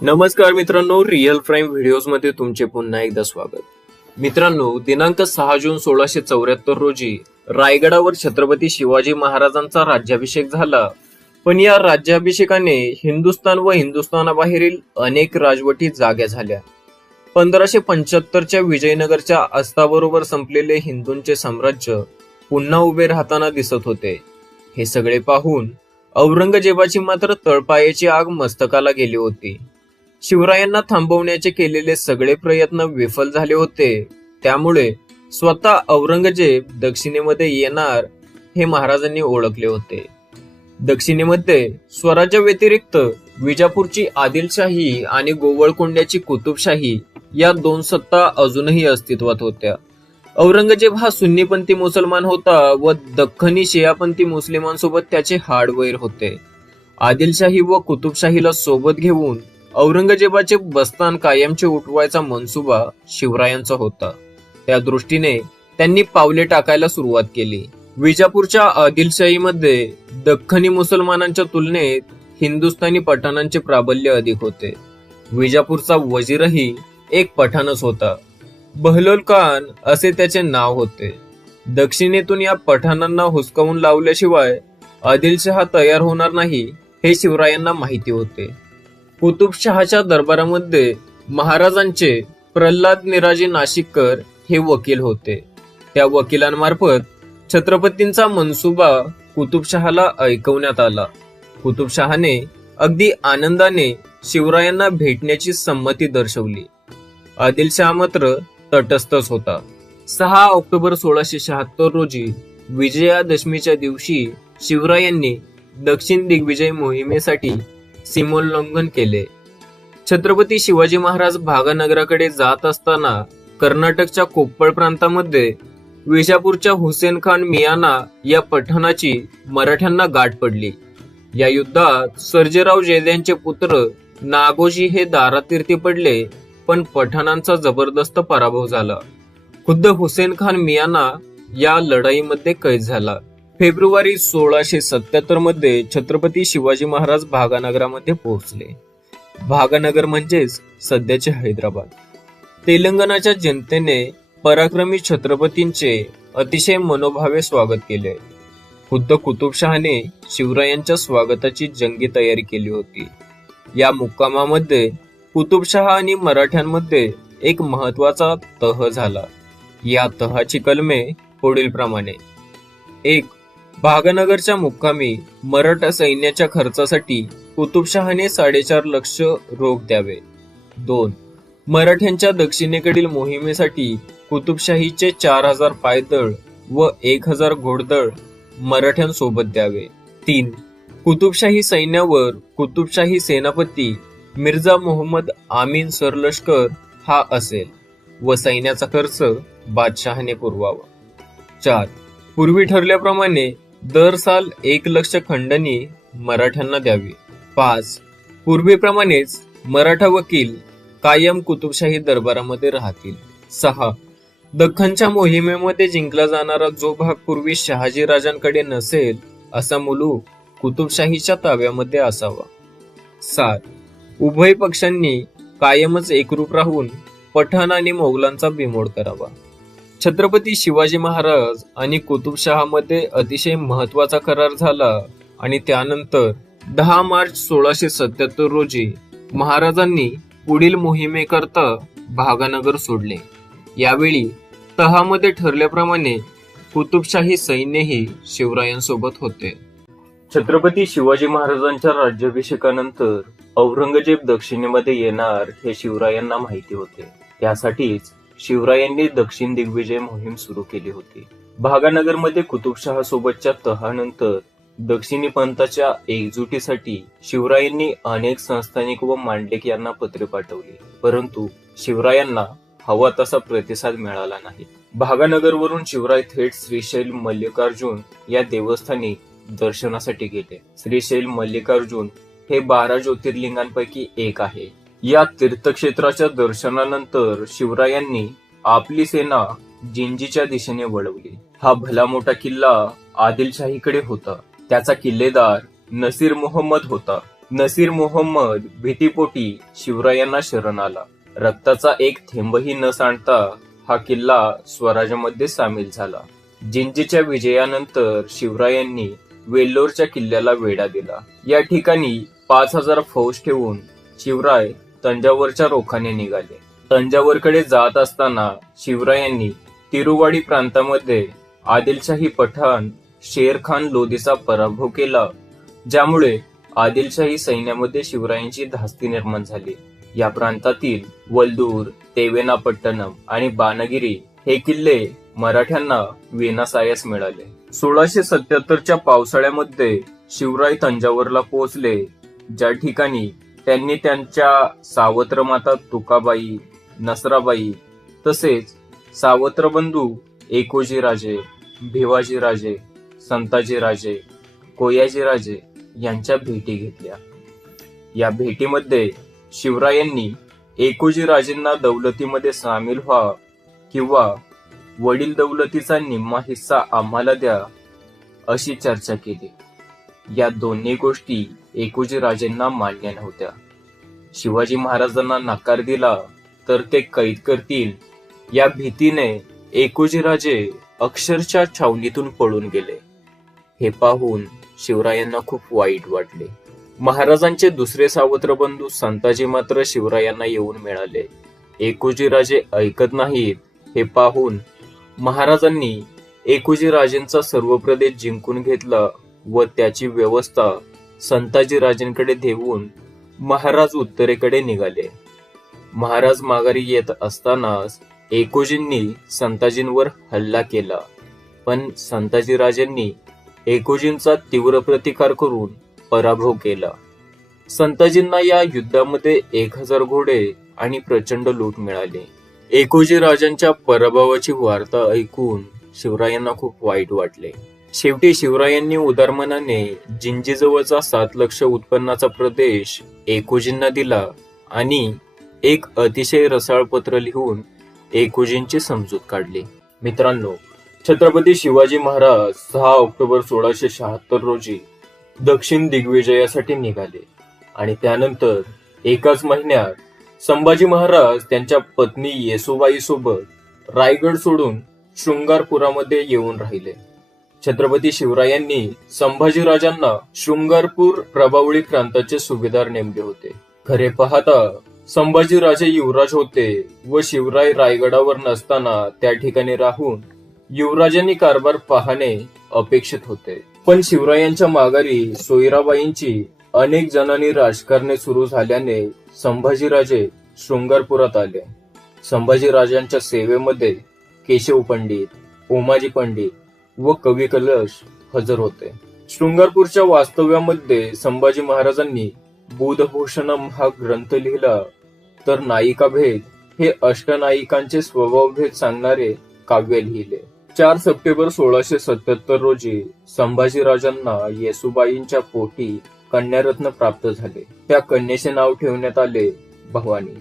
नमस्कार मित्रांनो, real prime videos मध्ये तुमचे पुन्हा एकदा स्वागत. मित्रांनो, दिनांक 6 जून 1674 रोजी रायगडावर छत्रपती शिवाजी महाराजांचा राज्याभिषेक झाला. पण या राज्याभिषेकाने हिंदुस्थान व हिंदुस्थानाबाहेरील अनेक राजवटी जाग्या झाल्या. 1575च्या विजयनगरच्या अस्ताबरोबर संपलेले हिंदूंचे साम्राज्य पुन्हा उभे राहताना दिसत होते. हे सगळे पाहून औरंगजेबाची मात्र तळपायाची आग मस्तकाला गेली होती. शिवरायांना थांबवण्याचे केलेले सगळे प्रयत्न विफल झाले होते. त्यामुळे स्वतः औरंगजेब दक्षिणेमध्ये येणार हे महाराजांनी ओळखले होते. दक्षिणेमध्ये स्वराज्या व्यतिरिक्त विजापूरची आदिलशाही आणि गोवळकोंड्याची कुतुबशाही या दोन सत्ता अजूनही अस्तित्वात होत्या. औरंगजेब हा सुन्नीपंथी मुसलमान होता व दख्खनी शियापंथी मुस्लिमांसोबत त्याचे हाडवैर होते. आदिलशाही व कुतुबशाहीला सोबत घेऊन औरंगजेबाचे बस्तान कायमचे उठवायचा मनसुबा शिवरायांचा होता. त्या दृष्टीने त्यांनी पावले टाकायला सुरुवात केली. विजापूरच्या आदिलशाहीमध्ये दख्खनी मुसलमानांच्या तुलनेत हिंदुस्थानी पठाणांचे प्राबल्य अधिक होते. विजापूरचा वजीरही एक पठाणच होता. बहलोल खान असे त्याचे नाव होते. दक्षिणेतून या पठाणांना हुसकावून लावल्याशिवाय आदिलशहा तयार होणार नाही हे शिवरायांना माहिती होते. कुतुबशहाच्या दरबारामध्ये महाराजांचे प्रल्हाद निराजी नाशिककर हे वकील होते. त्या वकिलांमार्फत छत्रपतींचा मनसुबा कुतुबशहाला ऐकवण्यात आला. कुतुबशहाने अगदी आनंदाने शिवरायांना भेटण्याची संमती दर्शवली. आदिलशहा मात्र तटस्थच होता. 6 ऑक्टोबर 1676 रोजी विजयादशमीच्या दिवशी शिवरायांनी दक्षिण दिग्विजय मोहिमेसाठी सीमोल्लंघन केले. छत्रपती शिवाजी महाराज भागानगराकडे जात असताना कर्नाटकच्या कोप्पळ प्रांतामध्ये विजापूरच्या हुसेन खान मियाना या पठाणाची मराठ्यांना गाठ पडली. या युद्धात सर्जेराव जयदेंचे पुत्र नागोजी हे दारातीर्थी पडले, पण पठाणांचा जबरदस्त पराभव झाला. खुद्द हुसेन खान मियाना या लढाईमध्ये कैद झाला. फेब्रुवारी 1677 मध्ये छत्रपती शिवाजी महाराज भागानगरामध्ये पोहोचले. भागानगर म्हणजेच सध्याचे हैदराबाद. तेलंगणाच्या जनतेने पराक्रमी छत्रपतींचे अतिशय मनोभावे स्वागत केले. खुद्द कुतुबशहाने शिवरायांच्या स्वागताची जंगी तयारी केली होती. या मुक्कामामध्ये कुतुबशहा आणि मराठ्यांमध्ये एक महत्वाचा तह झाला. या तहाची कलमे पुढील प्रमाणे: 1. भागानगरच्या मुक्कामी मराठा सैन्याच्या खर्चासाठी कुतुबशहाने 4.5 लाख रोख द्यावे. 2. मराठ्यांच्या दक्षिणेकडील मोहिमेसाठी कुतुबशाहीचे 4000 पायदळ व 1000 घोडदळ मराठ्यांसोबत द्यावे. 3. कुतुबशाही सैन्यावर कुतुबशाही सेनापती मिर्झा मोहम्मद आमीन सरलष्कर हा असेल व सैन्याचा खर्च बादशहाने पुरवावा. 4. पूर्वी ठरल्याप्रमाणे दर साल 1 लाख खंडणी मराठ्यांना द्यावी. 5. पूर्वीप्रमाणेच मराठा वकील कायम कुतुबशाही दरबारामध्ये राहतील. 6. दख्खनच्या मोहिमेमध्ये जिंकला जाणारा जो भाग पूर्वी शहाजी राजांकडे नसेल असा मुलूक कुतुबशाहीच्या ताब्यामध्ये असावा. 7. उभय पक्षांनी कायमच एकरूप राहून पठाण आणि मोगलांचा बिमोड करावा. छत्रपती शिवाजी महाराज आणि कुतुबशहामध्ये अतिशय महत्वाचा करार झाला आणि त्यानंतर 10 मार्च 1677 रोजी महाराजांनी पुढील मोहिमेकरता भागानगर सोडले. यावेळी तहामध्ये ठरल्याप्रमाणे कुतुबशाही सैन्यही शिवरायांसोबत होते. छत्रपती शिवाजी महाराजांच्या राज्याभिषेकानंतर औरंगजेब दक्षिणेमध्ये येणार हे शिवरायांना माहिती होते. त्यासाठीच शिवरायांनी दक्षिण दिग्विजय मोहीम सुरू केली होती. भागानगरमध्ये कुतुबशहा सोबतच्या तहानंतर दक्षिणी पंथाच्या एकजुटीसाठी शिवरायांनी अनेक संस्थानिक व मांडलिक यांना पत्रे पाठवली, परंतु शिवरायांना हवा तसा प्रतिसाद मिळाला नाही. भागानगरवरून शिवराय थेट श्रीशैल मल्लिकार्जुन या देवस्थानी दर्शनासाठी गेले. श्रीशैल मल्लिकार्जुन हे 12 ज्योतिर्लिंगांपैकी एक आहे. या तीर्थक्षेत्राच्या दर्शनानंतर शिवरायांनी आपली सेना जिंजीच्या दिशेने वळवली. हा भला मोठा किल्ला आदिलशाहीकडे होता. त्याचा किल्लेदार नसीर मोहम्मद होता. नसीर मोहम्मद भीतीपोटी शिवरायांना शरण आला. रक्ताचा एक थेंबही न सांडता हा किल्ला स्वराज्यामध्ये सामील झाला. जिंजीच्या विजयानंतर शिवरायांनी वेल्लोरच्या किल्ल्याला वेढा दिला. या ठिकाणी 5,000 फौज ठेवून शिवराय तंजावरच्या रोखाने निघाले. तंजावरकडे जात असताना शिवरायांनी तिरुवाडी प्रांतामध्ये आदिलशाही पठाण शेर खान लोधीचा पराभव केला, ज्यामुळे आदिलशाही सैन्यामध्ये शिवरायांची धास्ती निर्माण झाली. या प्रांतातील वल्दूर, तेवेनापट्टणम आणि बाणगिरी हे किल्ले मराठ्यांना विनासायास मिळाले. 1677च्या पावसाळ्यामध्ये शिवराय तंजावरला पोहोचले, ज्या ठिकाणी त्यांनी त्यांच्या सावत्र माता तुकाबाई, नसराबाई तसेच सावत्र बंधू एकोजीराजे, भिवाजीराजे, संताजीराजे, कोयाजीराजे यांच्या भेटी घेतल्या. या भेटीमध्ये शिवरायांनी एकोजीराजेंना दौलतीमध्ये सामील व्हा किंवा वडील दौलतीचा निम्मा हिस्सा आम्हाला द्या अशी चर्चा केली. या दोन्ही गोष्टी एकोजीराजेंना मान्य नव्हत्या. शिवाजी महाराजांना नकार दिला तर ते कैद करतील या भीतीने एकोजीराजे अक्षरशः छावणीतून पळून गेले. हे पाहून शिवरायांना खूप वाईट वाटले. महाराजांचे दुसरे सावत्र बंधू संताजी मात्र शिवरायांना येऊन मिळाले. एकोजीराजे ऐकत नाहीत हे पाहून महाराजांनी एकोजीराजेंचा सर्व प्रदेश जिंकून घेतला व त्याची व्यवस्था संताजीराजेंकडे देऊन महाराज उत्तरेकडे निघाले. महाराज माघारी येत असतानाच एकोजींनी संताजींवर हल्ला केला, पण संताजीराजेंनी एकोजींचा तीव्र प्रतिकार करून पराभव केला. संताजींना या युद्धामध्ये 1,000 घोडे आणि प्रचंड लूट मिळाली. एकोजीराजांच्या पराभवाची वार्ता ऐकून शिवरायांना खूप वाईट वाटले. शेवटी शिवरायांनी उदारमनाने जिंजीजवळचा 7 लक्ष उत्पन्नाचा प्रदेश एकोजींना दिला आणि एक अतिशय रसाळ पत्र लिहून एकोजींची समजूत काढली. मित्रांनो, छत्रपती शिवाजी महाराज 6 ऑक्टोबर 1676 रोजी दक्षिण दिग्विजयासाठी निघाले आणि त्यानंतर एकाच महिन्यात संभाजी महाराज त्यांच्या पत्नी येसुबाई सोबत रायगड सोडून शृंगारपुरामध्ये येऊन राहिले. छत्रपती शिवरायांनी संभाजीराजांना शृंगारपूर प्रभावळी प्रांताचे सुभेदार नेमले होते. खरे पाहता संभाजीराजे युवराज होते व शिवराय रायगडावर नसताना त्या ठिकाणी राहून युवराजांनी कारभार पाहणे अपेक्षित होते. पण शिवरायांच्या माघारी सोयराबाईंची अनेक जणांनी राजकारणे सुरू झाल्याने संभाजीराजे शृंगारपुरात आले. संभाजीराजांच्या सेवेमध्ये केशव पंडित, ओमाजी पंडित व कवी कलश हजर होते. शृंगारपूरच्या वास्तव्यामध्ये संभाजी महाराजांनी बुधभूषणम हा ग्रंथ लिहिला, तर नायिका भेद हे अष्टनायिकांचे स्वभावभेद सांगणारे काव्य लिहिले. 4 सप्टेंबर 1677 रोजी संभाजीराजांना येसुबाईंच्या पोटी कन्यारत्न प्राप्त झाले. त्या कन्येचे नाव ठेवण्यात आले भवानी.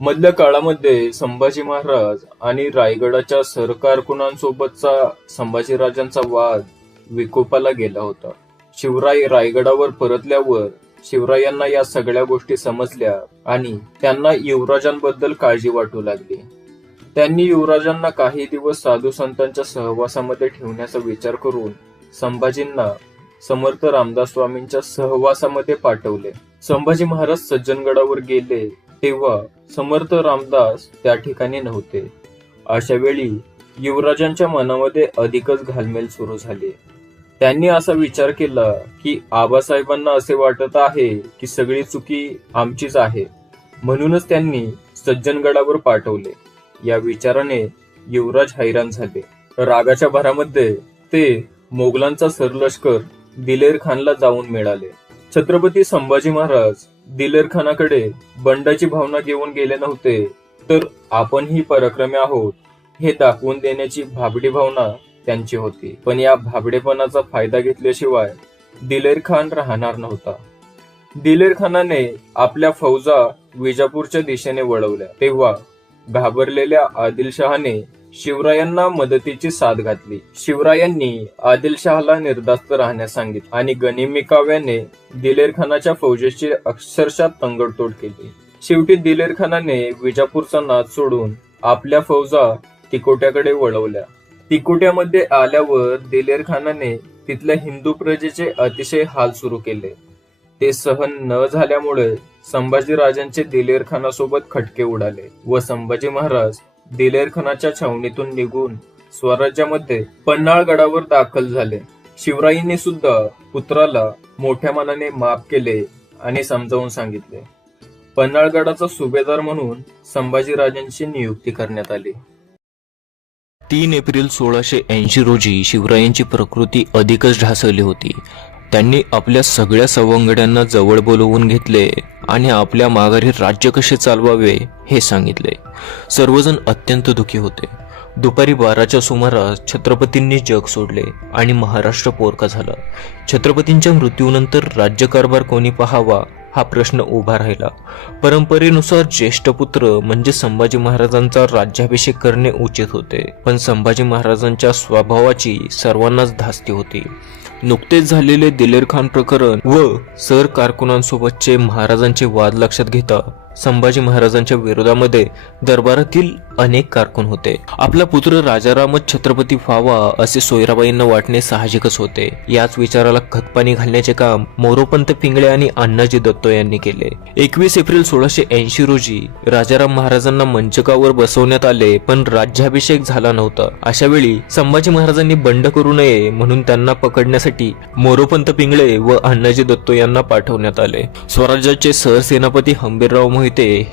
मधल्या काळामध्ये संभाजी महाराज आणि रायगडाच्या सरकारकुनांसोबतचा संभाजीराजांचा वाद विकोपाला गेला होता. शिवराय रायगडावर परतल्यावर शिवरायांना या सगळ्या गोष्टी समजल्या आणि त्यांना युवराजांबद्दल काळजी वाटू लागली. त्यांनी युवराजांना काही दिवस साधू संतांच्या सहवासामध्ये ठेवण्याचा विचार करून संभाजींना समर्थ रामदास स्वामींच्या सहवासामध्ये पाठवले. संभाजी महाराज सज्जनगडावर गेले तेव्हा समर्थ रामदास त्या ठिकाणी नव्हते. अशा वेळी युवराजांच्या मनामध्ये अधिकच घालमेल सुरू झाली. त्यांनी असा विचार केला की आबासाहेबांना असे वाटत आहे की सगळी चुकी आमचीच आहे, म्हणूनच त्यांनी सज्जनगडावर पाठवले. या विचाराने युवराज हैराण झाले. रागाच्या भरामध्ये ते मोगलांचा सरलष्कर दिलेर खानला जाऊन मिळाले. छत्रपती संभाजी महाराज दिलेर खानाकडे बंडाची भावना घेऊन गेले नव्हते, तर आपणही पराक्रमी आहोत हे दाखवून देण्याची भाबडी भावना त्यांची होती. पण या भाबडेपणाचा फायदा घेतल्याशिवाय दिलेर खान राहणार नव्हता. दिलेर खानाने आपल्या फौजा विजापूरच्या दिशेने वळवल्या तेव्हा घाबरलेल्या आदिलशहाने शिवरायांना मदतीची साथ घातली. शिवरायांनी आदिलशहाला निर्धास्त राहण्यास सांगितले आणि गनिमी काव्याने दिलेर खानाच्या फौजेची अक्षरशः तंगडतोड केली. शेवटी दिलेर खानाने विजापूरचा नाद सोडून आपल्या फौजा तिकोट्याकडे वळवल्या. तिकोट्यामध्ये आल्यावर दिलेर खानाने तिथल्या हिंदू प्रजेचे अतिशय हाल सुरू केले. ते सहन न झाल्यामुळे संभाजी राजांचे दिलेर खानासोबत खटके उडाले व संभाजी महाराज दिलेर खानाच्या छावणीतून निघून स्वराज्यामध्ये पन्हाळगडावर दाखल झाले. शिवरायांनी सुद्धा पुत्राला मोठ्या मनाने माफ केले आणि समजावून सांगितले. पन्हाळगडाचा सुभेदार म्हणून संभाजी राजांची नियुक्ती करण्यात आली. 3 एप्रिल 1680 रोजी शिवरायांची प्रकृती अधिकच ढासळली होती. त्यांनी आपल्या सगळ्या सवंगड्यांना जवळ बोलवून घेतले आणि आपल्या माघारी राज्य कसे चालवावे हे सांगितले. सर्वजण अत्यंत दुःखी होते. दुपारी 12च्या सुमारास छत्रपतींनी जग सोडले आणि महाराष्ट्र पोरका झाला. छत्रपतींच्या मृत्यूनंतर राज्यकारभार कोणी पाहावा हा प्रश्न उभा राहिला. परंपरेनुसार ज्येष्ठ पुत्र म्हणजे संभाजी महाराजांचा राज्याभिषेक करणे उचित होते, पण संभाजी महाराजांच्या स्वभावाची सर्वांनाच धास्ती होती. नुकतेच झालेले दिलेर खान प्रकरण व सर कारकुनांसोबतचे महाराजांचे वाद लक्षात घेता संभाजी महाराजांच्या विरोधामध्ये दरबारातील अनेक कारकून होते. आपला पुत्र राजारामच छत्रपती व्हावा असे सोयराबाईंना वाटणे साहजिकच होते. याच विचाराला खतपाणी घालण्याचे काम मोरोपंत पिंगळे आणि अण्णाजी दत्तो यांनी केले. 21 एप्रिल 1680 रोजी राजाराम महाराजांना मंचकावर बसवण्यात आले, पण राज्याभिषेक झाला नव्हता. अशा वेळी संभाजी महाराजांनी बंड करू नये म्हणून त्यांना पकडण्यासाठी मोरोपंत पिंगळे व अण्णाजी दत्तो यांना पाठवण्यात आले. स्वराज्याचे सरसेनापती हंबीरराव मोहिते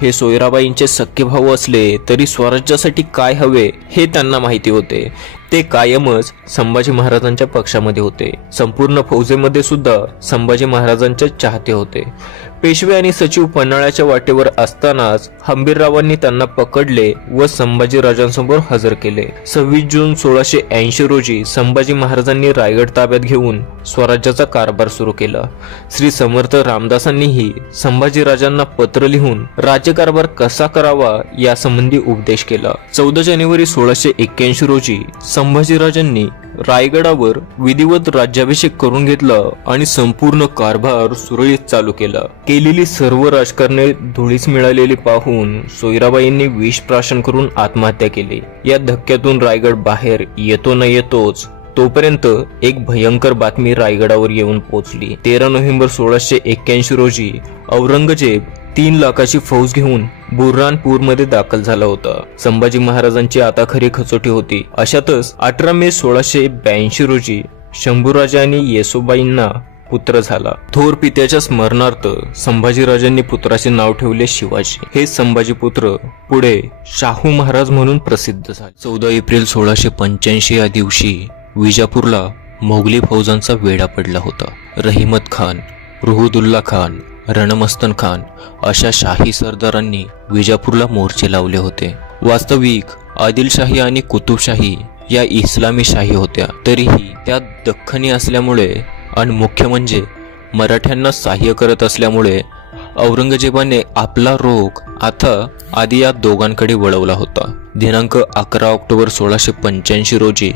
हे सोयराबाईंचे सख्खे भाऊ असले तरी स्वराज्यासाठी काय हवे हे त्यांना माहिती होते. ते कायमच संभाजी महाराजांच्या पक्षामध्ये होते. संपूर्ण फौजेमध्ये सुद्धा संभाजी महाराजांचे चाहते होते. पेशवे आणि सचिव पन्हाळ्याच्या वाटेवर असतानाच हंबीररावांनी त्यांना पकडले व संभाजी राजांसमोर हजर केले. 26 जून 1680 रोजी संभाजी महाराजांनी रायगड ताब्यात घेऊन स्वराज्याचा कारभार सुरू केला. श्री समर्थ रामदासांनीही संभाजी राजांना पत्र लिहून राज्यकारभार कसा करावा यासंबंधी उपदेश केला. 14 जानेवारी 1681 रोजी संभाजीराजांनी रायगडावर विधिवत राज्याभिषेक करून घेतला आणि संपूर्ण कारभार सुरळीत चालू केला. केलेली सर्व राजकारणे धुळीस मिळालेली पाहून सोयराबाईंनी विष प्राशन करून आत्महत्या केली. या धक्क्यातून रायगड बाहेर येतो न येतोच तोपर्यंत एक भयंकर बातमी रायगडावर येऊन पोहोचली. 13 नोव्हेंबर 1681 रोजी औरंगजेब 3 लाखाची फौज घेऊन बुऱ्हाणपूरमध्ये दाखल झाला होता. संभाजी महाराजांची आता खरी खचोटी होती. अशातच 18 मे 1682 रोजी शंभूराजा आणि येसोबाईंना पुत्र झाला. थोर पित्याच्या स्मरणार्थ संभाजीराजांनी पुत्राचे नाव ठेवले शिवाजी. हे संभाजी पुत्र पुढे शाहू महाराज म्हणून प्रसिद्ध झाले. 14 एप्रिल 1685 या दिवशी विजापूरला मोगली फौजांचा वेढा पडला होता. रहिमत खान, रुहुदुल्ला खान, रणमस्तन खान अशा शाही सरदारांनी विजापूरला मोर्चे लावले होते. वास्तविक आदिलशाही आणि कुतुबशाही या इस्लामी शाही होत्या, तरीही त्या दख्खनी असल्यामुळे आणि मुख्य म्हणजे मराठ्यांना सहाय्य करत असल्यामुळे औरंगजेबाने आपला रोख आता आधी या दोघांकडे वळवला होता. दिनांक 11 ऑक्टोबर 1685 रोजी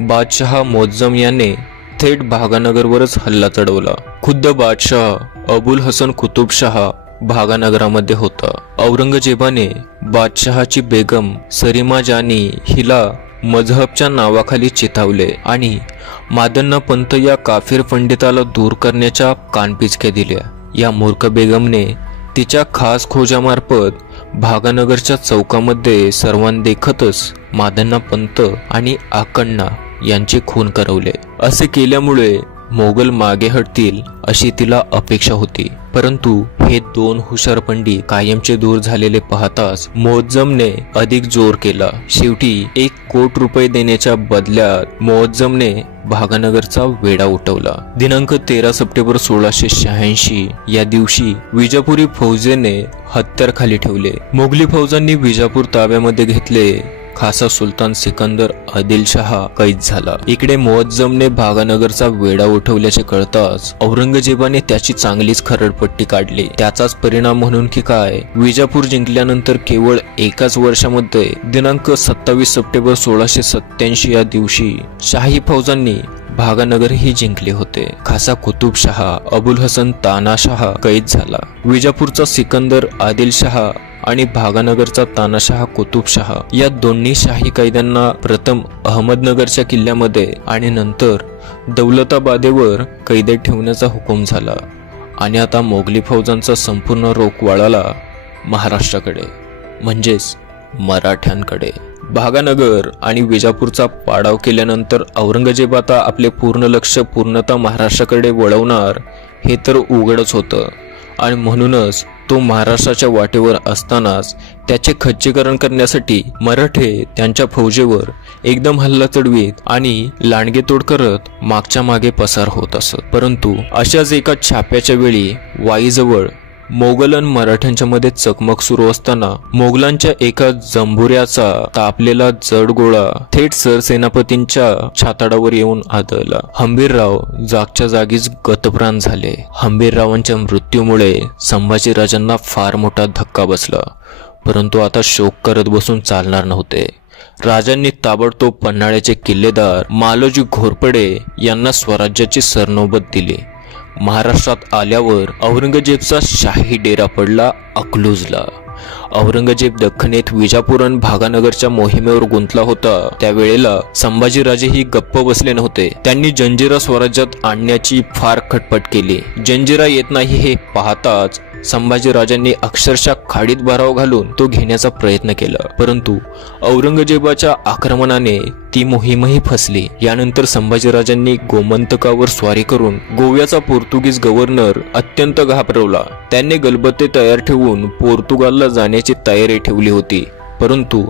बादशहा मोअज्जम याने थेट भागानगरवरच हल्ला चढवला. खुद्द बादशाह अबुल हसन कुतुबशाह भागानगरामध्ये होता. औरंगजेबाने बादशहाची बेगम सरीमा जानी हिला मजहबच्या नावाखाली चितावले आणि मादन्ना पंत या काफिर पंडिताला दूर करण्याच्या कानपिचक्या दिल्या. या मूर्ख बेगमने तिच्या खास खोजामार्फत भागानगरच्या चौकामध्ये सर्वांदेखतच मादन्ना पंत आणि आकण्णा यांचे खून करवले. असे केल्यामुळे मोगल मागे हटतील अशी तिला अपेक्षा होती, परंतु हे 2 हुशार पंडित कायमचे दूर झालेले पाहताच मोअज्जमने अधिक जोर केला. शेवटी 1 कोटी रुपये देण्याच्या बदल्यात मोअज्जमने भागानगरचा वेढा उठवला. दिनांक 13 सप्टेंबर 1686 या दिवशी विजापुरी फौजेने हत्यार ठेवले. मोगली फौजांनी विजापूर ताब्यामध्ये घेतले. खासा सुलतान सिकंदर आदिलशहा कैद झाला. इकडे मोअज्जमने भागानगरचा वेढा उठवल्याचे कळताच औरंगजेब औरंगजेबाने त्याची चांगलीच खरडपट्टी काढली. त्याचाच परिणाम म्हणून की काय, विजापूर जिंकल्यानंतर केवळ एकाच वर्षामध्ये दिनांक 27 सप्टेंबर 1687 या दिवशी शाही फौजांनी भागानगरही जिंकले होते. खासा कुतुबशहा अबुल हसन तानाशाह कैद झाला. विजापूरचा सिकंदर आदिलशाह आणि भागानगरचा तानाशाह कुतुबशाह या दोन्ही शाही कैद्यांना प्रथम अहमदनगरच्या किल्ल्यामध्ये आणि नंतर दौलताबादेवर कैदेत ठेवण्याचा हुकूम झाला. आणि आता मोगली फौजांचा संपूर्ण रोख वळाला महाराष्ट्राकडे, म्हणजेच मराठ्यांकडे. भागानगर आणि विजापूरचा पाडाव केल्यानंतर औरंगजेब आता आपले पूर्ण लक्ष पूर्णतः महाराष्ट्राकडे वळवणार हे तर उघडच होतं. आणि म्हणूनच तो महाराष्ट्राच्या वाटेवर असतानाच त्याचे खच्चीकरण करण्यासाठी मराठे त्यांच्या फौजेवर एकदम हल्ला चढवीत आणि लांडगेतोड करत मागच्या मागे पसार होत असत. परंतु अशाच एका छाप्याच्या वेळी वाईजवळ मोगल आणि मराठ्यांच्या मध्ये चकमक सुरू असताना मोगलांच्या एका जंभुऱ्याचा तापलेला जड गोळा थेट सरसेनापतींच्या छाताडावर येऊन आदळला. हंबीरराव जागच्या जागीच गतप्राण झाले. हंबीररावांच्या मृत्यूमुळे संभाजीराजांना फार मोठा धक्का बसला. परंतु आता शोक करत बसून चालणार नव्हते. राजांनी ताबडतोब पन्हाळ्याचे किल्लेदार मालोजी घोरपडे यांना स्वराज्याची सरनौबत दिली. महाराष्ट्रात आल्यावर औरंगजेबचा शाही डेरा पडला अकलूजला. औरंगजेब दख्खनेत विजापूर आणि भागानगरच्या मोहिमेवर गुंतला होता. त्यावेळेला संभाजीराजेही गप्प बसले नव्हते. त्यांनी जंजिरा स्वराज्यात आणण्याची फार खटपट केली. जंजिरा येत नाही हे पाहताच संभाजीराजांनी अक्षरशः खाडीत भराव घालून तो घेण्याचा प्रयत्न केला. परंतु औरंगजेबाच्या आक्रमणाने ती मोहीमही फसली. यानंतर संभाजीराजांनी गोमंतकावर स्वारी करून गोव्याचा पोर्तुगीज गव्हर्नर अत्यंत घाबरवला. त्यांनी गलबते तयार ठेवून पोर्तुगालला जाण्याची तयारी ठेवली होती. परंतु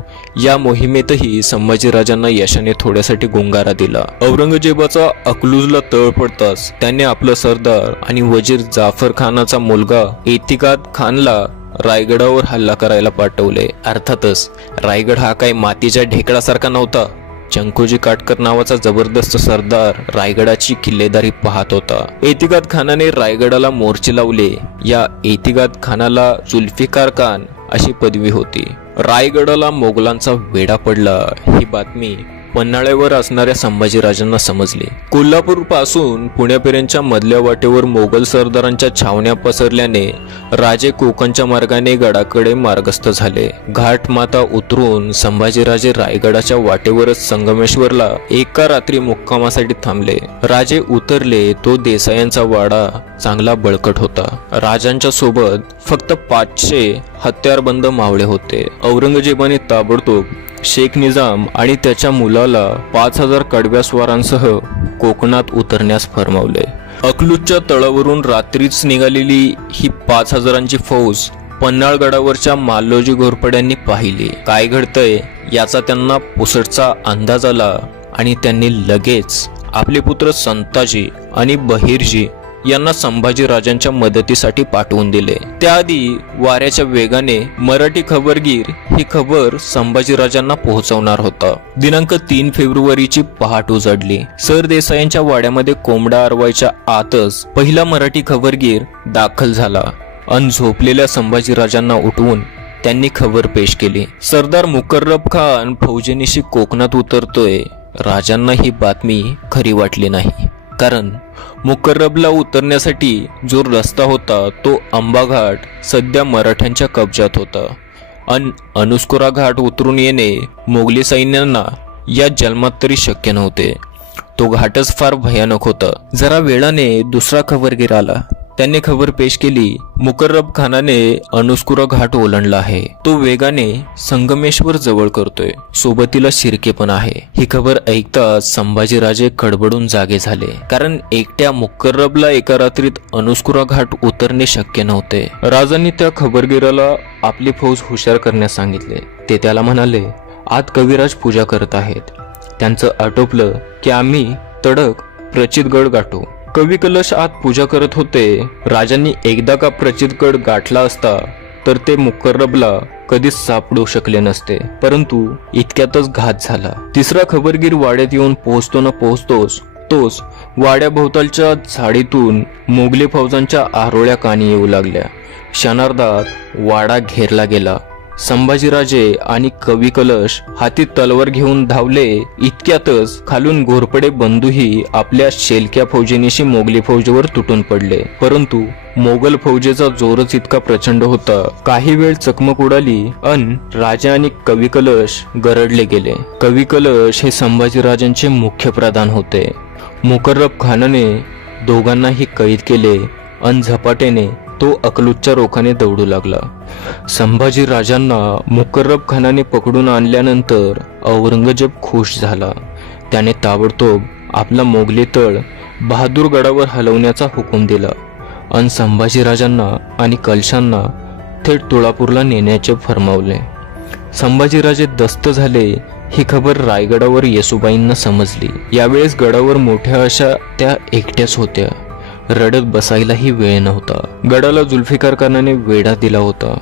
या मोहिमेतही संभाजीराजांना यशाने थोड्यासाठी गुंगारा दिला. औरंगजेबाचा अकलूजला तळ पडताच त्याने आपलं सरदार आणि वजीर जाफर खानाचा मुलगा एतिकाद खानला रायगडावर हल्ला करायला पाठवले. अर्थातच रायगड हा काही मातीच्या ढेकळासारखा नव्हता. चंकोजी काटकर नावाचा जबरदस्त सरदार रायगडाची किल्लेदारी पाहत होता. एतिकाद खानाने रायगडाला मोर्चे लावले. या एतिकाद खानाला जुल्फिकार खान अशी पदवी होती. रायगडाला मोगलांचा वेढा पडला ही बातमी पन्हाळ्यावर असणाऱ्या संभाजीराजांना समजली. कोल्हापूर पासून पुण्यापर्यंतच्या मधल्या वाटेवर मोगल सरदारांच्या छावण्या पसरल्याने राजे कोकणच्या मार्गाने गडाकडे मार्गस्थ झाले. घाट माता उतरून संभाजीराजे रायगडाच्या वाटेवरच संगमेश्वरला एका रात्री मुक्कामासाठी थांबले. राजे उतरले तो देसायांचा वाडा चांगला बळकट होता. राजांच्या सोबत फक्त 500 हत्यारबंद मावळे होते. औरंगजेबाने ताबडतोब शेख निजाम आणि त्याच्या मुलाला 5000 कडव्या स्वारांसह कोकणात उतरण्यास फरमावले. अकलूजच्या तळावरून रात्रीच निघालेली ही 5000ची फौज पन्हाळगडावरच्या मालोजी घोरपड्यांनी पाहिली. काय घडतंय याचा त्यांना पुसटचा अंदाज आला आणि त्यांनी लगेच आपले पुत्र संताजी आणि बहिर्जी यांना संभाजीराजांच्या मदतीसाठी पाठवून दिले. त्याआधी वाऱ्याच्या वेगाने मराठी खबरगीर ही खबर संभाजीराजांना पोहोचवणार होता. दिनांक 3 फेब्रुवारीची पहाट उजडली. सरदेसाईंच्या वाड्यामध्ये कोंबडा आरवायच्या आतच पहिला मराठी खबरगीर दाखल झाला अन झोपलेल्या संभाजीराजांना उठवून त्यांनी खबर पेश केली. सरदार मुकर्रब खान फौजेनिशी कोकणात उतरतोय. राजांना ही बातमी खरी वाटली नाही. कारण मुकर्रबला उतरण्यासाठी जो रस्ता होता तो अंबा घाट सध्या मराठ्यांच्या कब्जात होता. अनुस्कुरा घाट उतरून येणे मोगली सैन्यांना या जन्मात तरी शक्य नव्हते. तो घाटच फार भयानक होता. जरा वेळाने दुसरा खबरगीर आला. त्यांनी खबर पेश केली, मुकर्रब खानाने अनुस्कुरा घाट ओलांडला आहे. तो वेगाने संगमेश्वर जवळ करतोय. सोबतीला शिर्के पण आहे. ही खबर ऐकताच संभाजीराजे खडबडून जागे झाले. कारण एकट्या मुकर्रबला एका रात्रीत अनुस्कुरा घाट उतरणे शक्य नव्हते. राजांनी त्या खबरगीराला आपली फौज हुशार करण्यास सांगितले. ते त्याला म्हणाले, आत कविराज पूजा करत आहेत. त्यांचं आटोपलं की आम्ही तडक प्रचितगड गाठू. कवी कलश आत पूजा करत होते. राजांनी एकदा का प्रचितगड गाठला असता तर ते मुकर्रबला कधीच सापडू शकले नसते. परंतु इतक्यातच घात झाला. तिसरा खबरगीर वाड्यात येऊन पोहोचतोच जातोच वाड्याभोवतालच्या झाडीतून मोगली फौजांच्या आरोळ्या कानी येऊ लागल्या. क्षणार्धात वाडा घेरला गेला. संभाजीराजे आणि कवी कलश हाती तलवार घेऊन धावले. इतक्यातच खालून घोरपडे बंधूही आपल्या शेलक्या फौजेनीशी मोगली फौजेवर तुटून पडले. परंतु मोगल फौजेचा जोरच इतका प्रचंड होता, काही वेळ चकमक उडाली अन राजा आणि कवी कलश गरडले गेले. कवी कलश हे संभाजीराजांचे मुख्य प्रधान होते. मुकर्रब खानाने दोघांनाही कैद केले अन झपाट्याने तो अकलूजच्या रोखाने दौडू लागला. संभाजी राजांना मुकर्रब खानाने पकडून आणल्यानंतर औरंगजेब खुश झाला. त्याने ताबडतोब आपला मोगली तळ बहादूरगडावर हलवण्याचा हुकूम दिला अन संभाजीराजांना आणि कलशांना थेट तुळापूरला नेण्याचे फरमावले. संभाजीराजे दस्त झाले ही खबर रायगडावर येसुबाईंना समजली. यावेळेस गडावर मोठ्या अशा त्या एकट्याच होत्या. रडत बसायलाही वेळ नव्हता. गडाला जुल्फिकार खानाने वेढा दिला होता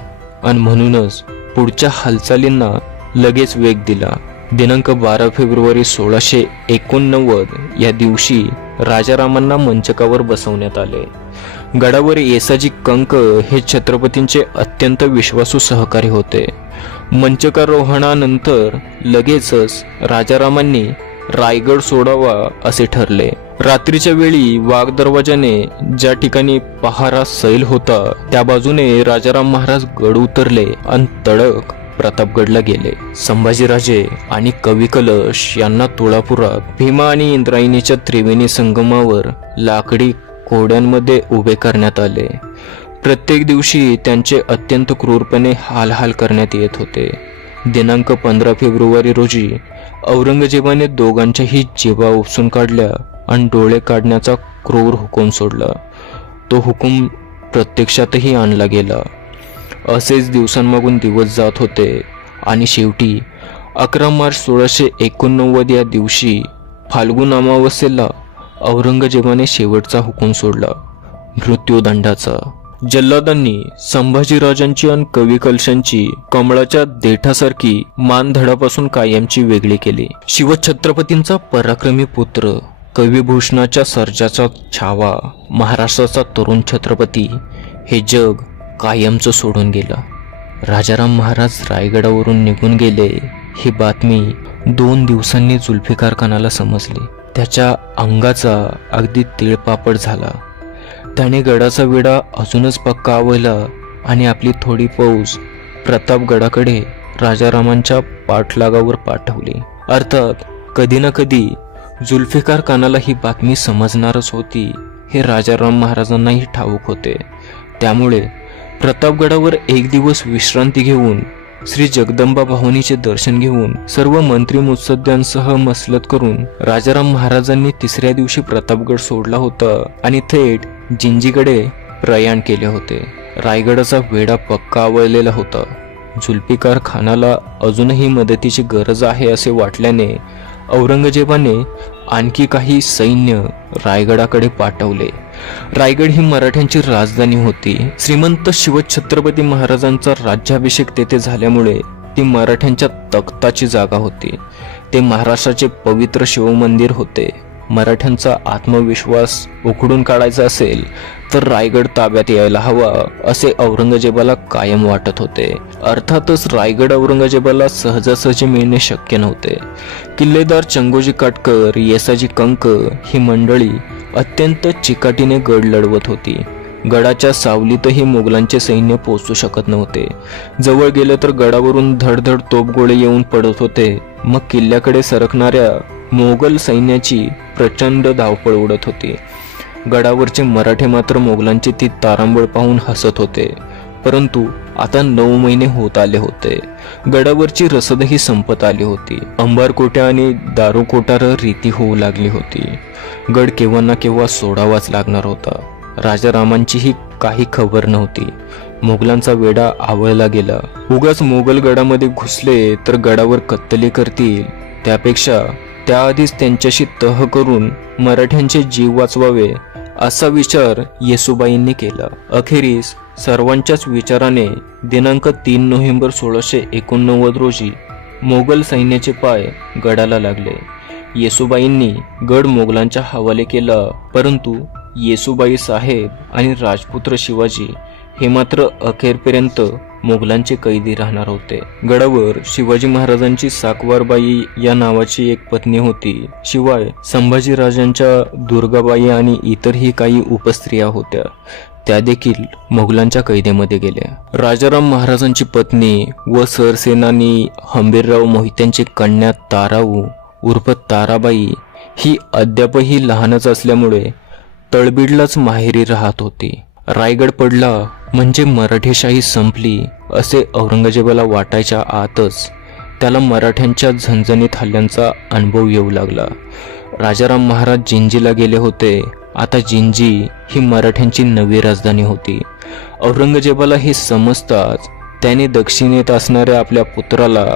आणि म्हणूनच पुढच्या हालचालींना लगेच वेग दिला. दिनांक 12 फेब्रुवारी 1689 या दिवशी राजारामांना मंचकावर बसवण्यात आले. गडावर येसाजी कंक हे छत्रपतींचे अत्यंत विश्वासू सहकारी होते. मंचकारोहणानंतर लगेचच राजारामांनी रायगड सोडावा असे ठरले. रात्रीच्या वेळी वाघ दरवाजाने ज्या ठिकाणी पहारा सैल होता त्या बाजूने राजाराम महाराज गड उतरले आणि तडक प्रतापगडला गेले. संभाजीराजे आणि कवी कलश यांना तुळापुरात भीमा आणि इंद्रायणीच्या त्रिवेणी संगमावर लाकडी कोड्यांमध्ये उभे करण्यात आले. प्रत्येक दिवशी त्यांचे अत्यंत क्रूरपणे हालहाल करण्यात येत होते. दिनांक 15 फेब्रुवारी रोजी औरंगजेबाने दोघांच्याही जिभा उपसून काढल्या आणि डोळे काढण्याचा क्रूर हुकूम सोडला. तो हुकूम प्रत्यक्षातही आणला गेला. असेच दिवसांमागून दिवस जात होते आणि शेवटी 11 मार्च 1689 या दिवशी फाल्गुन अमावस्येला औरंगजेबाने शेवटचा हुकूम सोडला, मृत्यूदंडाचा. जल्लादांनी संभाजीराजांची आणि कवी कलशांची कमळाच्या देठासारखी मानधडापासून कायमची वेगळी केली. शिवछत्रपतींचा पराक्रमी पुत्र, कविभूषणाच्या सर्जाचा छावा, महाराष्ट्राचा तरुण छत्रपती हे जग कायमचं सोडून गेला. राजाराम महाराज रायगडावरून निघून गेले ही बातमी 2 दिवसांनी जुल्फिकार खानाला समजली. त्याच्या अंगाचा अगदी तिळपापड झाला. त्याने गडाचा वेढा अजूनच पक्का आवळला आणि आपली थोडी फौज प्रतापगडाकडे राजारामांच्या पाठलागावर पाठवली. अर्थात कधी ना कधी जुल्फिकार खानाला ही बातमी समजणारच होती हे राजाराम महाराजांनाही ठाऊक होते. त्यामुळे प्रतापगडावर एक दिवस विश्रांती घेऊन श्री जगदंबा भवानीचे दर्शन घेऊन सर्व मंत्री मुत्सद्द्यांसह मसलत करून राजाराम महाराजांनी 3ऱ्या दिवशी प्रतापगड सोडला होता आणि थेट जिंजीकडे प्रयाण केले होते. रायगडाचा वेढा पक्का आवळलेला होता. जुल्फिकार खानाला अजूनही मदतीची गरज आहे असे वाटल्याने औरंगजेबाने आणखी काही सैन्य रायगडाकडे पाठवले. रायगड ही मराठ्यांची राजधानी होती. श्रीमंत शिवछत्रपती महाराजांचा राज्याभिषेक तेथे झाल्यामुळे ती मराठ्यांच्या तख्ताची जागा होती. ते महाराष्ट्राचे पवित्र शिवमंदिर होते. मराठ्यांचा आत्मविश्वास उखडून काढायचा असेल तर रायगड ताब्यात यायला हवा असे औरंगजेबाला कायम वाटत होते. अर्थातच रायगड औरंगजेबाला सहजासहजी मिळणे शक्य नव्हते. किल्लेदार चंगोजी काटकर, येसाजी कंक ही मंडळी अत्यंत चिकाटीने गड लढवत होती. गडाच्या सावलीतही मोगलांचे सैन्य पोहोचू शकत नव्हते. जवळ गेलं तर गडावरून धडधड तोफगोळे येऊन पडत होते. मग किल्ल्याकडे सरकणाऱ्या मोगल सैन्याची प्रचंड धावपळ उडत होती. गडावरचे मराठे मात्र मोगलांची ती तारांबळ पाहून हसत होते. परंतु आता 9 महिने होत आले होते. गडावरची रसदही संपत आली होती. अंबारकोट्या आणि दारुकोटार रीती होऊ लागली होती. गड केव्हा ना केव्हा सोडावाच लागणार होता. राजारामांचीही काही खबर नव्हती. मोगलांचा वेढा आवळला गेला. उगाच मोगल गडामध्ये घुसले तर गडावर कत्तली करतील, त्यापेक्षा त्याआधीच त्यांच्याशी तह करून मराठ्यांचे जीव वाचवावे असा विचार येसुबाईंनी केला. अखेरीस सर्वांच्याच विचाराने दिनांक 3 नोव्हेंबर 1689 रोजी मोगल सैन्याचे पाय गडाला लागले. येसुबाईंनी गड मोगलांच्या हवाले केला, परंतु येसुबाई साहेब आणि राजपुत्र शिवाजी हे मात्र अखेरपर्यंत मोगलांचे कैदी राहणार होते. गडावर शिवाजी महाराजांची साकवारबाई या नावाची एक पत्नी होती. शिवाय संभाजीराजांच्या दुर्गाबाई आणि इतरही काही उपस्त्रिया होत्या, त्या देखील मोगलांच्या कैदेमध्ये गेल्या. राजाराम महाराजांची पत्नी व सरसेनानी हंबीरराव मोहित्यांची कन्या ताराऊ उर्फ ताराबाई ही अद्यापही लहानच असल्यामुळे तळबीडलाच माहेरी राहत होती. रायगड पडला म्हणजे मराठेशाही संपली असे औरंगजेबाला वाटायच्या आतच त्याला मराठ्यांच्या झणझणीत हल्ल्यांचा अनुभव येऊ लागला. राजाराम महाराज जिंजीला गेले होते. आता जिंजी ही मराठ्यांची नवी राजधानी होती. औरंगजेबाला हे समजताच त्याने दक्षिणेत असणाऱ्या आपल्या पुत्राला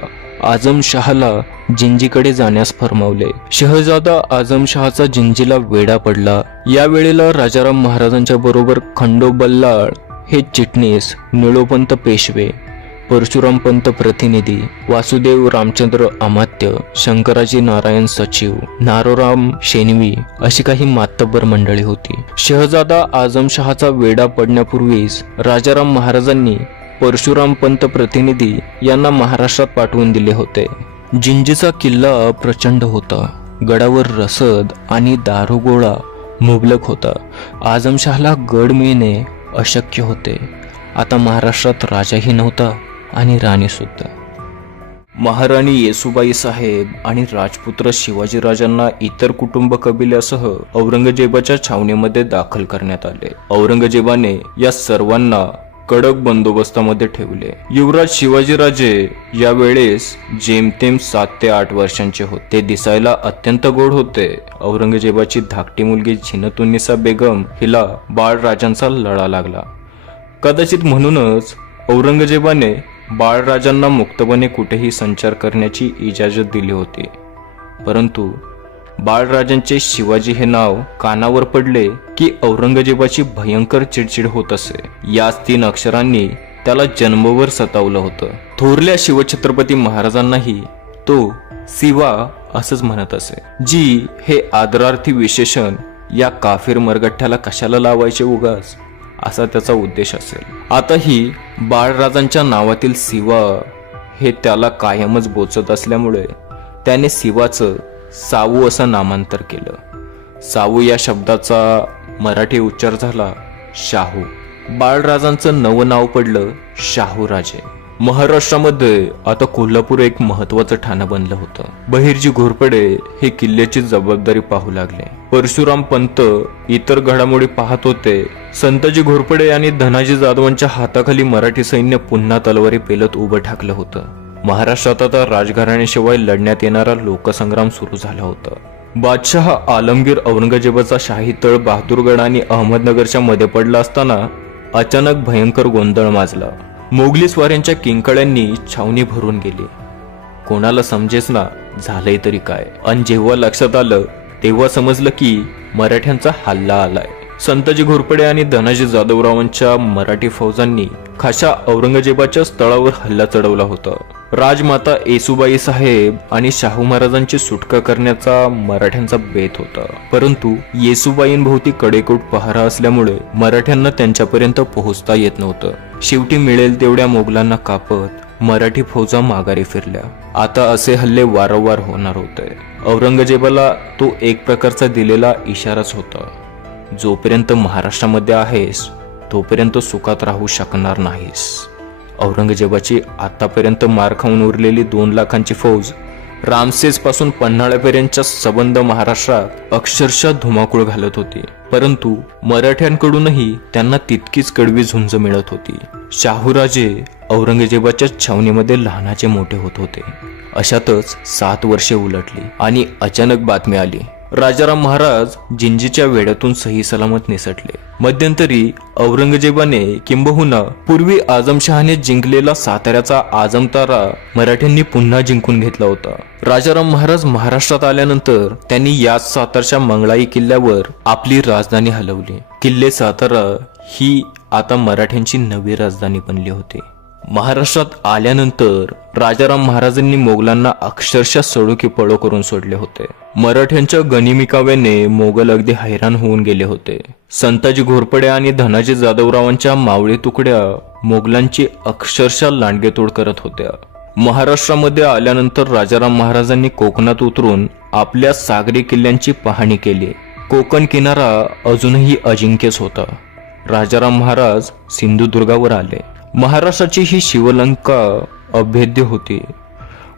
आझमशहाला जिंजीकडे जाण्यास फरमावले. शहजादा आझमशहाचा जिंजीला वेढा पडला. या वेळेला राजाराम महाराजांच्या बरोबर खंडो बल्लाळ हे चिटणीस, निळोपंत पेशवे, परशुरामपंत प्रतिनिधी, वासुदेव रामचंद्र अमात्य, शंकराजी नारायण सचिव, नारोराम शेनवी अशी काही मातब्बर मंडळी होती. शहजादा आझमशहाचा वेढा पडण्यापूर्वीच राजाराम महाराजांनी परशुरामपंत प्रतिनिधी यांना महाराष्ट्रात पाठवून दिले होते. जिंजीचा किल्ला प्रचंड होता. गडावर रसद आणि दारुगोळा मुबलक होता. आझमशहाला गड मिळणे अशक्य होते. आता महाराष्ट्रात राजाही नव्हता आणि राणी सुद्धा. महाराणी येसुबाई साहेब आणि राजपुत्र शिवाजीराजांना इतर कुटुंब कबिल्यासह औरंगजेबाच्या छावणीमध्ये दाखल करण्यात आले. औरंगजेबाने या सर्वांना कडक बंदोबस्तामध्ये ठेवले. युवराज शिवाजीराजे यावेळेस जेमतेम 7 ते 8 वर्षांचे होते. ते दिसायला अत्यंत गोड होते. औरंगजेबाची धाकटी मुलगी झिनतुन्निसा बेगम हिला बाळराजांचा लळा लागला. कदाचित म्हणूनच औरंगजेबाने बाळराजांना मुक्तपणे कुठेही संचार करण्याची इजाजत दिली होती. परंतु बाळराजांचे शिवाजी हे नाव कानावर पडले की औरंगजेबाची भयंकर चिडचिड होत असे. याच 3 अक्षरांनी त्याला जन्मभर सतावलं होतं. थोरल्या शिवछत्रपती महाराजांनाही तो सिवा असंच म्हणत असे. जी हे आदरार्थी विशेषण या काफिर मरगठ्ठ्याला कशाला लावायचे उगाच, असा त्याचा उद्देश असेल. आताही बाळराजांच्या नावातील सिवा हे त्याला कायमच बोचत असल्यामुळे त्याने सिवाचं सावू असं नामांतर केलं. सावू या शब्दाचा मराठी उच्चार झाला शाहू. बाळराजांचं नवं नाव पडलं शाहूराजे. महाराष्ट्रामध्ये आता कोल्हापूर एक महत्वाचं ठाणं बनलं होतं. बहिर्जी घोरपडे हे किल्ल्याची जबाबदारी पाहू लागले. परशुराम पंत इतर घडामोडी पाहत होते. संताजी घोरपडे आणि धनाजी जाधवांच्या हाताखाली मराठी सैन्य पुन्हा तलवारी पेलत उभं ठाकलं होतं. महाराष्ट्रात आता राजघराण्याशिवाय लढण्यात येणारा लोकसंग्राम सुरू झाला होता. बादशाह आलमगीर औरंगजेबाचा शाही तळ बहादूरगड आणि अहमदनगरच्या मध्ये पडला असताना अचानक भयंकर गोंधळ माजला. मोगली स्वाऱ्यांच्या किंकाळ्यांनी छावणी भरून गेली. कोणाला समजेच ना झालंय तरी काय. आणि जेव्हा लक्षात आलं तेव्हा समजलं की मराठ्यांचा हल्ला आलाय. संताजी घोरपडे आणि धनाजी जाधवरावांच्या मराठी फौजांनी खाशा औरंगजेबाच्या स्थळावर हल्ला चढवला होता. राजमाता येसुबाई साहेब आणि शाहू महाराजांची सुटका करण्याचा मराठ्यांचा बेत होता. परंतु येसुबाईंभोवती कडेकोट पहारा असल्यामुळे मराठ्यांना त्यांच्यापर्यंत पोहोचता येत नव्हतं. शेवटी मिळेल तेवढ्या मोगलांना कापत मराठी फौजा माघारी फिरल्या. आता असे हल्ले वारंवार होणार होते. औरंगजेबाला तो एक प्रकारचा दिलेला इशाराच होता. जोपर्यंत महाराष्ट्रामध्ये आहेस तोपर्यंत सुखात राहू शकणार नाहीस. औरंगजेबाची आतापर्यंत मार खाऊन उरलेली 2 लाखांची फौज रामसेस पासून पन्हाळ्यापर्यंतच्या सबंध महाराष्ट्रात अक्षरशः धुमाकूळ घालत होती. परंतु मराठ्यांकडूनही त्यांना तितकीच कडवी झुंज मिळत होती. शाहूराजे औरंगजेबाच्या छावणीमध्ये लहानाचे मोठे होत होते. अशातच 7 वर्षे उलटली आणि अचानक बातमी आली. राजाराम महाराज जिंजीच्या वेड्यातून सही सलामत निसटले. मध्यंतरी औरंगजेबाने किंबहुना पूर्वी आझमशहाने जिंकलेला साताऱ्याचा आजमतारा मराठ्यांनी पुन्हा जिंकून घेतला होता. राजाराम महाराज महाराष्ट्रात आल्यानंतर त्यांनी याच सातारच्या मंगळाई किल्ल्यावर आपली राजधानी हलवली. किल्ले सातारा ही आता मराठ्यांची नवी राजधानी बनली होती. महाराष्ट्रात आल्यानंतर राजाराम महाराजांनी मोगलांना अक्षरशः सडोकी पळो करून सोडले होते. मराठ्यांच्या गनिमी काव्याने मोगल अगदी हैराण होऊन गेले होते. संताजी घोरपडे आणि धनाजी जाधवरावांच्या मावळी तुकड्या मोगलांची अक्षरशः लांडगेतोड करत होत्या. महाराष्ट्रामध्ये आल्यानंतर राजाराम महाराजांनी कोकणात उतरून आपल्या सागरी किल्ल्यांची पाहणी केली. कोकण किनारा अजूनही अजिंक्यच होता. राजाराम महाराज सिंधुदुर्गावर आले. महाराष्ट्राची ही शिवलंका अभेद्य होती.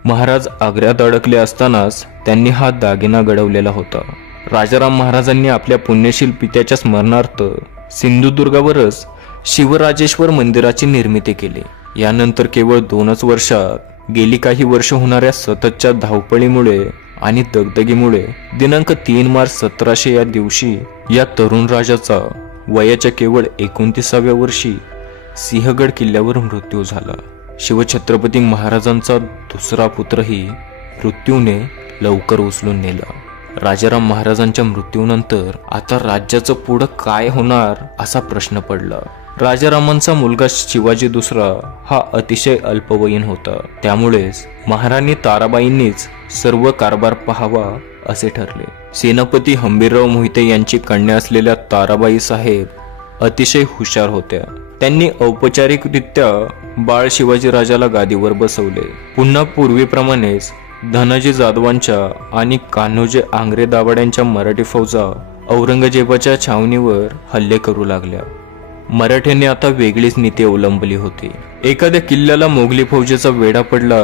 महाराज आग्र्यात अडकले असतानाच त्यांनी हा दागिना घडवलेला होता. राजाराम महाराजांनी आपल्या पुण्यशील पित्याच्या स्मरणार्थ सिंधुदुर्गावरच शिवराजेश्वर मंदिराची निर्मिती केली. यानंतर केवळ 2च वर्षात गेली काही वर्ष होणाऱ्या सततच्या धावपळीमुळे आणि दगदगीमुळे दिनांक 3 मार्च 1700 या दिवशी या तरुण राजाचा वयाच्या केवळ 29व्या वर्षी सिंहगड किल्ल्यावर मृत्यू झाला. शिवछत्रपती महाराजांचा दुसरा पुत्रही मृत्यूने लवकर उचलून नेला. राजाराम महाराजांच्या मृत्यूनंतर आता राज्याचं पुढं काय होणार असा प्रश्न पडला. राजारामांचा मुलगा शिवाजी दुसरा हा अतिशय अल्पवयीन होता. त्यामुळेच महाराणी ताराबाईंनीच सर्व कारभार पाहावा असे ठरले. सेनापती हंबीरराव मोहिते यांची कन्या असलेल्या ताराबाई साहेब अतिशय हुशार होत्या. त्यांनी औपचारिकरित्या बाळ शिवाजी राजाला गादीवर बसवले. पुन्हा पूर्वीप्रमाणेच धनाजी जाधवांच्या आणि कान्होजी आंग्रे दाभाड्यांच्या मराठी फौजा औरंगजेबाच्या छावणीवर हल्ले करू लागल्या. मराठ्यांनी आता वेगळीच नीती अवलंबली होती. एखाद्या किल्ल्याला मोगली फौजेचा वेढा पडला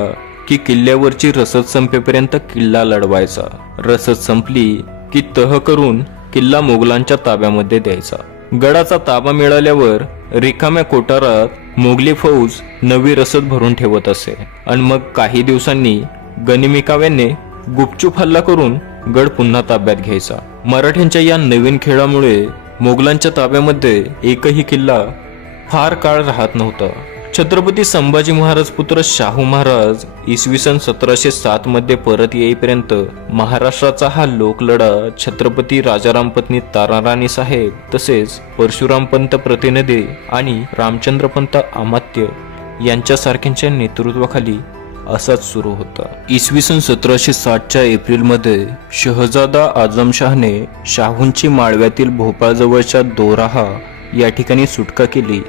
की किल्ल्यावरची रसद संपेपर्यंत किल्ला लढवायचा. रसद संपली की तह करून किल्ला मोगलांच्या ताब्यामध्ये द्यायचा. गडाचा ताबा मिळाल्यावर रिकाम्या कोठारात मोगली फौज नवी रसद भरून ठेवत असे आणि मग काही दिवसांनी गनिमी काव्याने गुपचूप हल्ला करून गड पुन्हा ताब्यात घ्यायचा. मराठ्यांच्या या नवीन खेळामुळे मोगलांच्या ताब्यामध्ये एकही किल्ला फार काळ राहत नव्हता. छत्रपती संभाजी महाराज पुत्र शाहू महाराज इसवी सन 1707 मध्ये परत येईपर्यंत महाराष्ट्राचा हा लोकलढा छत्रपती राजाराम पत्नी ताराराणी साहेब तसेच परशुराम पंत प्रतिनिधी आणि रामचंद्र पंत अमात्य यांच्यासारख्यांच्या नेतृत्वाखाली असाच सुरू होता. इसवी सन 1760च्या एप्रिलमध्ये शहजादा आझमशाहने शाहूंची माळव्यातील भोपाळजवळच्या दोराहा या ठिकाणी सुटका केली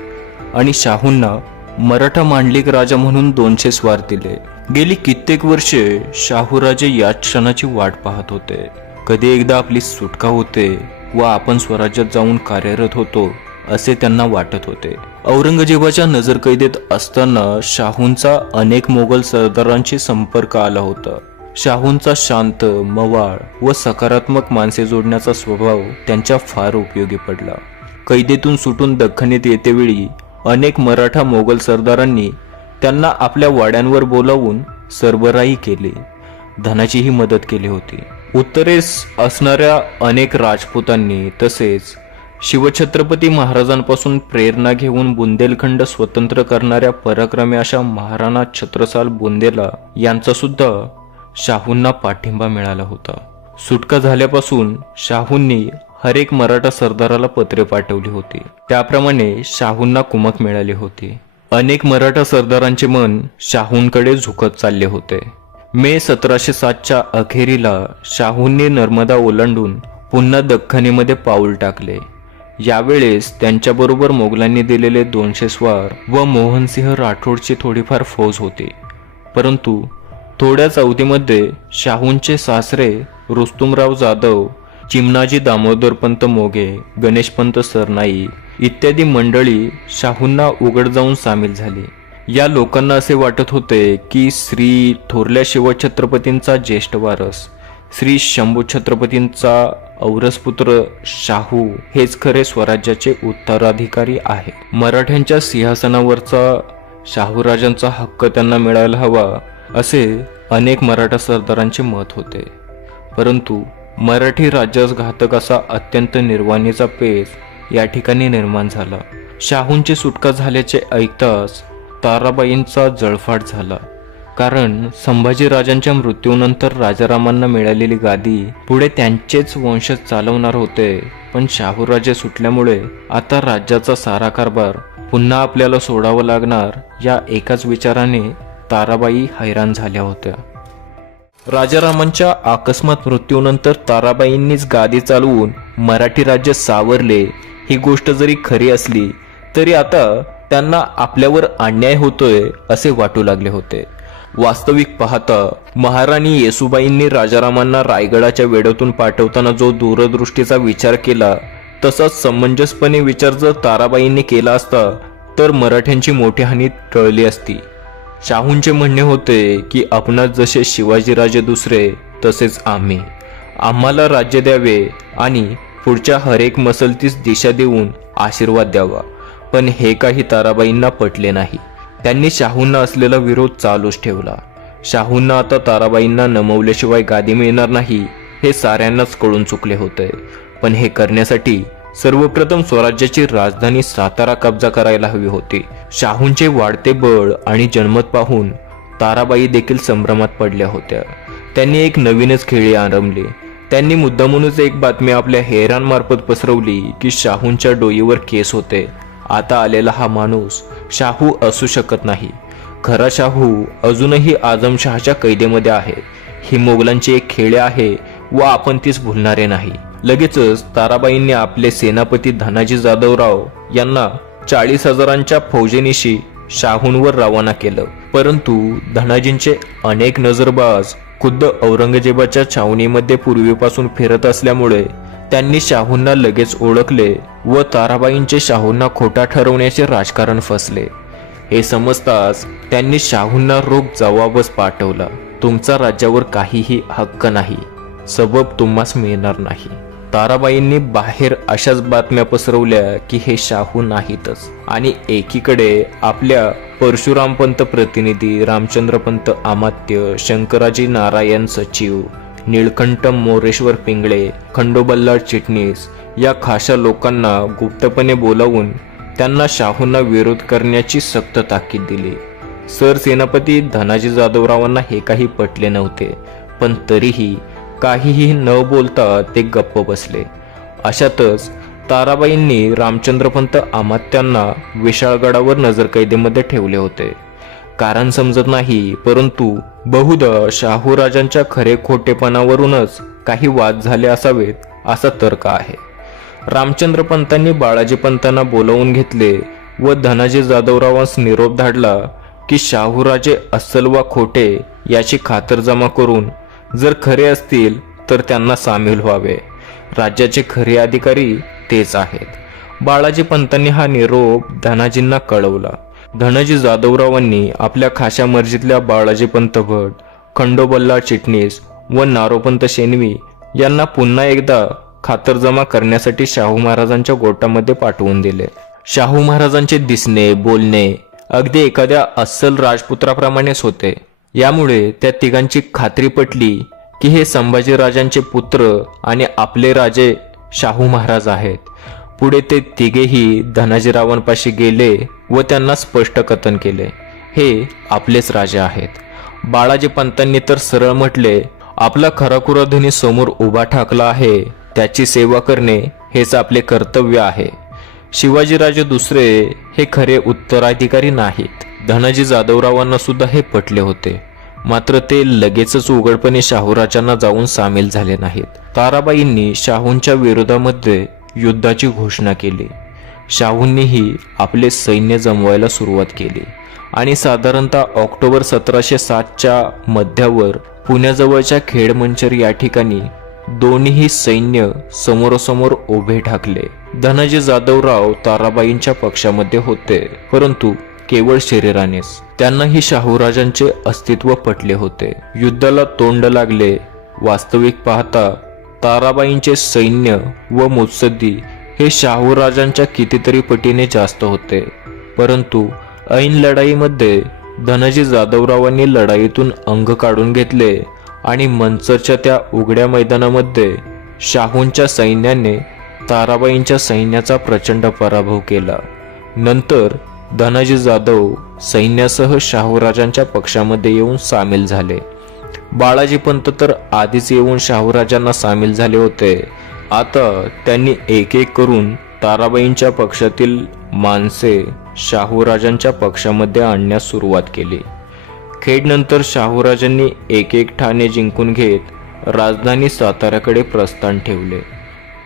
आणि शाहूंना मराठा मांडलिक राजा म्हणून 200 स्वार दिले. गेली कित्येक वर्षे शाहूराजे याच क्षणाची वाट पाहत होते. कधी एकदा आपली सुटका होते व आपण स्वराज्यात जाऊन कार्यरत होतो असे त्यांना वाटत होते. औरंगजेबाच्या नजरकैदेत असताना शाहूंचा अनेक मोगल सरदारांशी संपर्क आला होता. शाहूंचा शांत, मवाळ व सकारात्मक माणसे जोडण्याचा स्वभाव त्यांच्या फार उपयोगी पडला. कैदेतून सुटून दख्खनीत येतेवेळी अनेक मराठा मोगल सरदारांनी त्यांना आपल्या वाड्यांवर बोलावून सरबराही केली. धनाचीही मदत केली होती. उत्तरेस असणाऱ्या अनेक राजपुतांनी तसेच शिवछत्रपती महाराजांपासून प्रेरणा घेऊन बुंदेलखंड स्वतंत्र करणाऱ्या पराक्रमी अशा महाराणा छत्रसाल बुंदेला यांचा सुद्धा शाहूंना पाठिंबा मिळाला होता. सुटका झाल्यापासून शाहूंनी हर एक मराठा सरदाराला पत्रे पाठवली होती. त्याप्रमाणे शाहूंना कुमक मिळाली होती. अनेक मराठा सरदारांचे मन शाहूंकडे झुकत चालले होते. मे 1707च्या अखेरीला शाहूंनी नर्मदा ओलांडून पुन्हा दख्खनीमध्ये पाऊल टाकले. यावेळेस त्यांच्याबरोबर मोगलांनी दिलेले 200 स्वार व मोहनसिंह राठोडची थोडीफार फौज होती. परंतु थोड्याच अवधीमध्ये शाहूंचे सासरे रुस्तुमराव जाधव, चिमणाजी दामोदरपंत मोगे, गणेशपंत सरनाई इत्यादी मंडळी शाहूंना उघड जाऊन सामील झाली. या लोकांना असे वाटत होते की श्री थोरल्या शिवछत्रपतींचा ज्येष्ठ वारस श्री शंभू छत्रपतींचा औरसपुत्र शाहू हेच खरे स्वराज्याचे उत्तराधिकारी आहे. मराठ्यांच्या सिंहासनावरचा शाहूराजांचा हक्क त्यांना मिळायला हवा असे अनेक मराठा सरदारांचे मत होते. परंतु मराठी राज्यास घातक असा अत्यंत निर्वाणीचा पेच या ठिकाणी निर्माण झाला. शाहूंची सुटका झाल्याचे ऐकताच ताराबाईंचा जळफाट झाला. कारण संभाजीराजांच्या मृत्यूनंतर राजारामांना मिळालेली गादी पुढे त्यांचेच वंशज चालवणार होते. पण शाहूराजे सुटल्यामुळे आता राज्याचा सारा कारभार पुन्हा आपल्याला सोडावं लागणार या एकाच विचाराने ताराबाई हैराण झाल्या होत्या. राजारामांच्या अकस्मात मृत्यूनंतर ताराबाईंनीच गादी चालवून मराठी राज्य सावरले ही गोष्ट जरी खरी असली तरी आता त्यांना आपल्यावर अन्याय होतोय असे वाटू लागले होते. वास्तविक पाहता महाराणी येसूबाईंनी राजारामांना रायगडाच्या वेढ्यातून पाठवताना जो दूरदृष्टीचा विचार केला तसाच समंजसपणे विचार जर ताराबाईंनी केला असता तर मराठ्यांची मोठी हानी टळली असती. शाहूंचे म्हणणे होते की आपणास जसे शिवाजीराजे दुसरे तसेच आम्हाला राज्य द्यावे आणि पुढच्या हरेक मसलतीस दिशा देऊन आशीर्वाद द्यावा. पण हे काही ताराबाईंना पटले नाही. त्यांनी शाहूंना असलेला विरोध चालूच ठेवला. शाहूंना आता ताराबाईंना नमवल्याशिवाय गादी मिळणार नाही हे साऱ्यांनाच कळून चुकले होते. पण हे करण्यासाठी सर्वप्रथम स्वराज्याची राजधानी सातारा कब्जा करायला हवी होती. शाहूंचे वाढते बळ आणि जनमत पाहून ताराबाई देखील संभ्रमात पडल्या होत्या. त्यांनी एक नवीनच खेळी आरंभली. त्यांनी मुद्दामूनच एक बातमी आपल्या हेरांमार्फत पसरवली की शाहूंच्या डोईवर केस होते. आता आलेला हा माणूस शाहू असू शकत नाही. खरा शाहू अजूनही आझमशहाच्या कैदेमध्ये आहे. ही मोगलांची एक खेळ आहे व आपण तीच भुलणारे नाही. लगेचच ताराबाईंनी आपले सेनापती धनाजी जाधवराव यांना 40,000च्या फौजेनिशी शाहूंवर रवाना केलं. परंतु धनाजींचे अनेक नजरबाज खुद्द औरंगजेबाच्या छावणीमध्ये पूर्वीपासून फिरत असल्यामुळे त्यांनी शाहूंना लगेच ओळखले व ताराबाईंचे शाहूंना खोटा ठरवण्याचे राजकारण फसले. हे समजताच त्यांनी शाहूंना रोख जवाबच पाठवला. तुमचा राज्यावर काहीही हक्क नाही, सबब तुम्हास मिळणार नाही. ताराबाईंनी बाहेर अशाच बातम्या पसरवल्या की हे शाहू नाहीतच आणि एकीकडे आपल्या परशुरामपंत प्रतिनिधी, रामचंद्रपंत अमात्य, शंकराजी नारायण सचिव, निळकंठ मोरेश्वर पिंगळे, खंडोबल्लाळ चिटणीस या खाशा लोकांना गुप्तपणे बोलावून त्यांना शाहूंना विरोध करण्याची सक्त ताकीद दिली. सरसेनापती धनाजी जाधवरावांना हे काही पटले नव्हते, पण तरीही काहीही न बोलता ते गप्प बसले. अशातच ताराबाईंनी रामचंद्रपंत अमात्यांना विशाळगडावर नजरकैदेमध्ये ठेवले होते. कारण समजत नाही, परंतु बहुधा शाहू राजांच्या खरे खोटेपणावरूनच काही वाद झाले असावेत असा तर्क आहे. रामचंद्रपंतांनी बाळाजीपंतांना बोलावून घेतले व धनाजी जाधवरावांस निरोप धाडला की शाहूराजे अस्सल वा खोटे याची खातरजमा करून जर खरे असतील तर त्यांना सामील व्हावे. राज्याचे खरे अधिकारी तेच आहेत. बाळाजीपंतांनी हा निरोप धनाजींना कळवला. धनाजी जाधवरावांनी आपल्या खाशा मर्जीतल्या बाळाजीपंत भट, खंडोबल्लाळ चिटणीस व नारोपंत शेनवी यांना पुन्हा एकदा खातरजमा करण्यासाठी शाहू महाराजांच्या गोटामध्ये पाठवून दिले. शाहू महाराजांचे दिसणे, बोलणे अगदी एखाद्या अस्सल राजपुत्राप्रमाणेच होते. यामुळे त्या तिघांची खात्री पटली की हे संभाजी राजांचे पुत्र आणि आपले राजे शाहू महाराज आहेत. पुढे ते तिघेही धनाजीरावांपाशी गेले व त्यांना स्पष्ट कथन केले, हे आपलेच राजे आहेत. बाळाजीपंतांनी तर सरळ म्हटले, आपला खराखुरा धनी समोर उभा ठाकला आहे, त्याची सेवा करणे हेच आपले कर्तव्य आहे. शिवाजीराजे दुसरे हे खरे उत्तराधिकारी नाहीत. धनाजी जाधवरावांना सुद्धा हे पटले होते, मात्र ते लगेचच उघडपणे शाहूराजांना जाऊन सामील झाले नाहीत. ताराबाईंनी शाहूंच्या विरोधामध्ये युद्धाची घोषणा केली. शाहूंनीही आपले सैन्य जमवायला सुरुवात केली आणि साधारणतः ऑक्टोबर 1707च्या मध्यावर पुण्याजवळच्या खेडमंचर या ठिकाणी दोन्ही सैन्य समोरासमोर उभे ठाकले. धनाजी जाधवराव ताराबाईंच्या पक्षामध्ये होते, परंतु केवळ शरीरानेच. त्यांनाही शाहूराजांचे अस्तित्व पटले होते. युद्धाला तोंड लागले. वास्तविक पाहता ताराबाईंचे सैन्य व मुत्सद्दी हे शाहूराजांच्या कितीतरी पटीने जास्त होते, परंतु ऐन लढाईमध्ये धनाजी जाधवरावांनी लढाईतून अंग काढून घेतले आणि मंचरच्या त्या उघड्या मैदानामध्ये शाहूंच्या सैन्याने ताराबाईंच्या सैन्याचा प्रचंड पराभव केला. नंतर धनाजी जाधव सैन्यासह शाहूराजांच्या पक्षामध्ये येऊन सामील झाले. बाळाजीपंत तर आधीच येऊन शाहूराजांना सामील झाले होते. आता त्यांनी एक एक करून ताराबाईंच्या पक्षातील माणसे शाहूराजांच्या पक्षामध्ये आणण्यास सुरुवात केली. खेडनंतर शाहूराजांनी एक एक ठाणे जिंकून घेत राजधानी साताऱ्याकडे प्रस्थान ठेवले.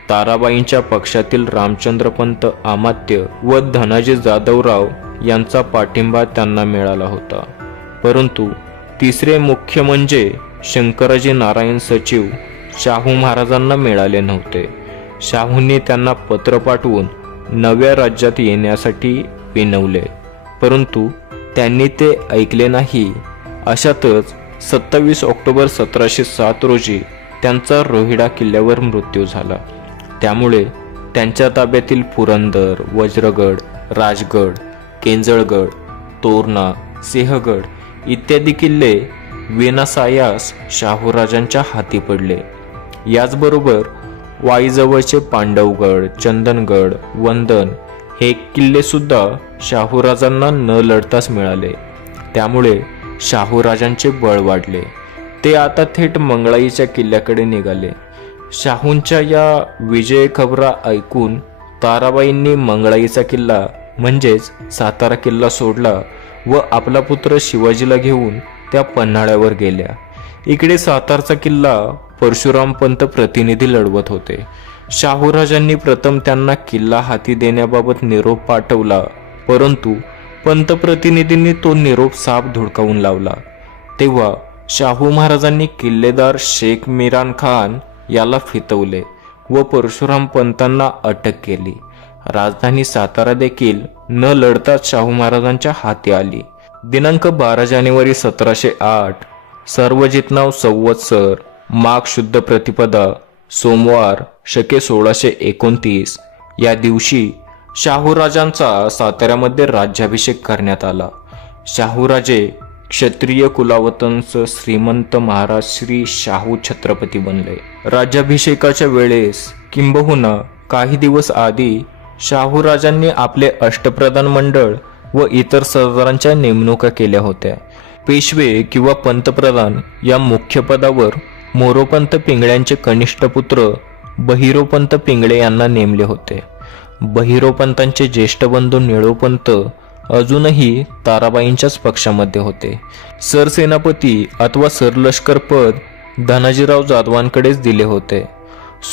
ताराबाईंच्या पक्षातील रामचंद्रपंत अमात्य व धनाजी जाधवराव यांचा पाठिंबा त्यांना मिळाला होता. परंतु तिसरे मुख्य म्हणजे शंकराजी नारायण सचिव शाहू महाराजांना मिळाले नव्हते. शाहूंनी त्यांना पत्र पाठवून नव्या राज्यात येण्यासाठी विनवले, परंतु त्यांनी ते ऐकले नाही. अशातच 27 ऑक्टोबर 1707 रोजी त्यांचा रोहिडा किल्ल्यावर मृत्यू झाला. त्यामुळे त्यांच्या ताब्यातील पुरंदर, वज्रगड, राजगड, केंजळगड, तोरणा, सिंहगड इत्यादी किल्ले विनासायास शाहूराजांच्या हाती पडले. याचबरोबर वाईजवळचे पांडवगड, चंदनगड, वंदन हे किल्ले सुद्धा शाहूराजांना न लढताच मिळाले. त्यामुळे शाहूराजांचे बळ वाढले. ते आता थेट मंगळाईच्या किल्ल्याकडे निघाले. शाहूंच्या या विजय खबरा ऐकून ताराबाईंनी मंगळाईचा किल्ला म्हणजेच सातारा किल्ला सोडला व आपला पुत्र शिवाजीला घेऊन त्या पन्हाळ्यावर गेल्या. इकडे सातारचा किल्ला परशुराम पंत प्रतिनिधी लढवत होते. शाहूराजांनी प्रथम त्यांना किल्ला हाती देण्याबाबत निरोप पाठवला, परंतु पंतप्रतिनिधींनी तो निरोप साफ धुडकावून लावला. तेव्हा शाहू महाराजांनी किल्लेदार शेख मिरान खान याला फितवले व परशुराम पंतांना अटक केली. राजधानी सातारा देखील न लढताच शाहू महाराजांच्या हाती आली. दिनांक 12 जानेवारी 1708 सर्वजितनाव संवत्सर माघ शुद्ध प्रतिपदा सोमवार शके 1629 या दिवशी शाहूराजांचा साताऱ्यामध्ये राज्याभिषेक करण्यात आला. शाहूराजे क्षत्रिय कुलावतंस श्रीमंत महाराज श्री शाहू छत्रपती बनले. राज्याभिषेकाच्या वेळेस किंबहुना काही दिवस आधी शाहूराजांनी आपले अष्टप्रधान मंडळ व इतर सरदारांच्या नेमणुका केल्या होत्या. पेशवे किंवा पंतप्रधान या मुख्य पदावर मोरोपंत पिंगळ्यांचे कनिष्ठ पुत्र बहिरोपंत पिंगळे यांना नेमले होते. बहिरोपंतांचे ज्येष्ठ बंधू निळोपंत अजूनही ताराबाईंच्याच पक्षामध्ये होते. सरसेनापती अथवा सरलष्कर पद धनाजीराव जाधवांकडेच दिले होते.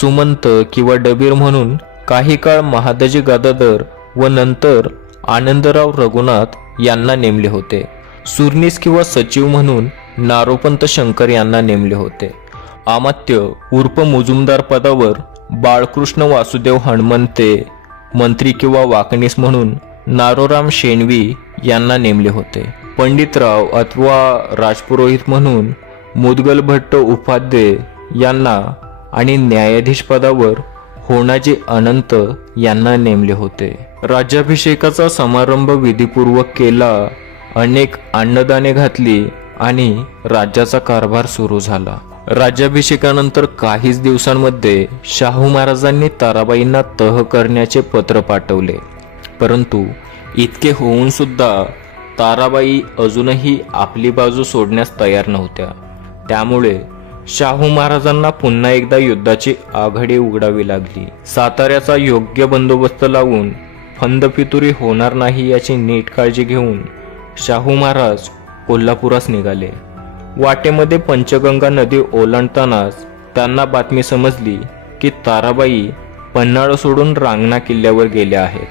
सुमंत किंवा डबीर म्हणून काही काळ महादजी गदाधर व नंतर आनंदराव रघुनाथ यांना नेमले होते. सुरनीस किंवा सचिव म्हणून नारोपंत शंकर यांना नेमले होते. अमात्य उर्फ मुजुमदार पदावर बाळकृष्ण वासुदेव हणमंते, मंत्री किंवा वाकणीस म्हणून नारोराम शेणवी यांना नेमले होते. पंडितराव अथवा राजपुरोहित म्हणून मुदगल भट्ट उपाध्ये यांना आणि न्यायाधीश पदावर होणाजी अनंत यांना नेमले होते. राज्याभिषेकाचा समारंभ विधिपूर्वक केला, अनेक अन्नदाने घातली आणि राज्याचा कारभार सुरू झाला. राज्याभिषेकानंतर काहीच दिवसांमध्ये शाहू महाराजांनी ताराबाईंना तह करण्याचे पत्र पाठवले. परंतु इतके होऊन सुद्धा ताराबाई अजूनही आपली बाजू सोडण्यास तयार नव्हत्या. त्यामुळे शाहू महाराजांना पुन्हा एकदा युद्धाची आघाडी उघडावी लागली. साताऱ्याचा योग्य बंदोबस्त लावून फंदफितुरी होणार नाही याची नीट काळजी घेऊन शाहू महाराज कोल्हापुरास निघाले. वाटेमध्ये पंचगंगा नदी ओलांडतानाच त्यांना बातमी समजली की ताराबाई पन्हाळा सोडून रांगणा किल्ल्यावर गेल्या आहेत.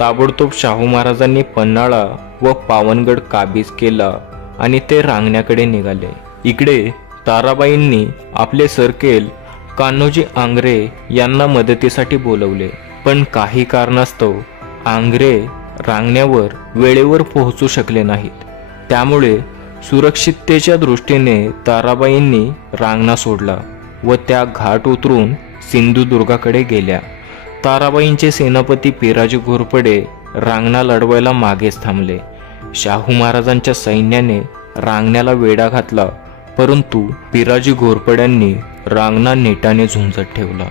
ताबडतोब शाहू महाराजांनी पन्हाळा व पावनगड काबीज केला आणि ते रांगण्याकडे निघाले. इकडे ताराबाईंनी आपले सरकेल कान्होजी आंग्रे यांना मदतीसाठी बोलवले, पण काही कारणास्तव आंग्रे रांगण्यावर वेळेवर पोहोचू शकले नाहीत. त्यामुळे सुरक्षिततेच्या दृष्टीने ताराबाईंनी रांगणा सोडला व त्या घाट उतरून सिंधुदुर्गाकडे गेल्या. ताराबाईंचे सेनापती पिराजी घोरपडे रांगणा लढवायला मागेच थांबले. शाहू महाराजांच्या सैन्याने रांगण्याला वेढा घातला, परंतु पिराजी घोरपड्यांनी रांगणा नेटाने झुंजत ठेवला.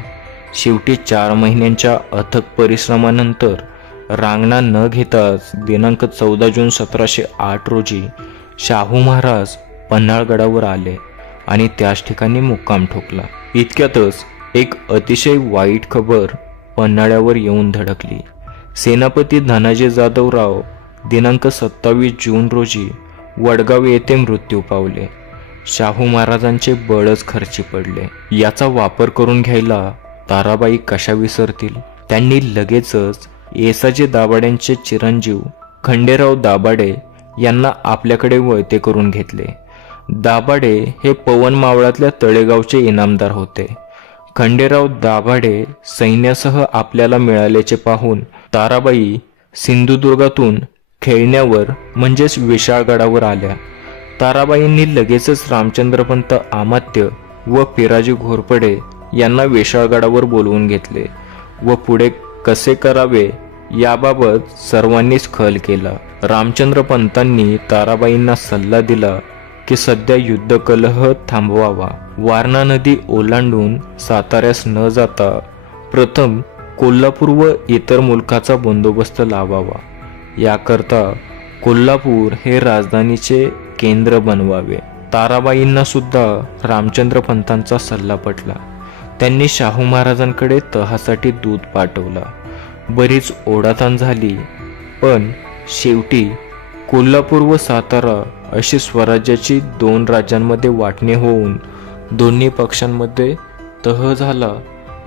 शेवटी 4 महिन्यांच्या अथक परिश्रमानंतर रांगणा न घेताच दिनांक 14 जून 1708 रोजी शाहू महाराज पन्हाळगडावर आले आणि त्याच ठिकाणी मुक्काम ठोकला. इतक्यातच एक अतिशय वाईट खबर पन्हाळ्यावर येऊन धडकली. सेनापती धनाजी जाधवराव दिनांक 27 जून रोजी वडगाव येथे मृत्यू पावले. शाहू महाराजांचे बळच खर्ची पडले. याचा वापर करून घ्यायला ताराबाई कशा विसरतील. त्यांनी लगेचच येसाजी दाभाड्यांचे चिरंजीव खंडेराव दाभाडे यांना आपल्याकडे वळते करून घेतले. दाभाडे हे पवन मावळातल्या तळेगावचे इनामदार होते. खंडेराव दाभाडे सैन्यासह आपल्याला मिळाल्याचे पाहून ताराबाई सिंधुदुर्गातून खेळण्यावर म्हणजेच विशाळगडावर आल्या. ताराबाईंनी लगेचच रामचंद्रपंत अमात्य व पिराजी घोरपडे यांना विशाळगडावर बोलवून घेतले व पुढे कसे करावे याबाबत सर्वांनीच खल केला. रामचंद्रपंतांनी ताराबाईंना सल्ला दिला की सध्या युद्धकलह थांबवावा. वारणा नदी ओलांडून साताऱ्यास न जाता प्रथम कोल्हापूर व इतर मुलकाचा बंदोबस्त लावावा. याकरता कोल्हापूर हे राजधानीचे केंद्र बनवावे. ताराबाईंना सुद्धा रामचंद्रपंतांचा सल्ला पटला. त्यांनी शाहू महाराजांकडे तहासाठी दूध पाठवला. बरीच ओढाताण झाली, पण शेवटी कोल्हापूर व सातारा अशी स्वराज्याची 2 राज्यांमध्ये वाटणी होऊन दोन्ही पक्षांमध्ये तह झाला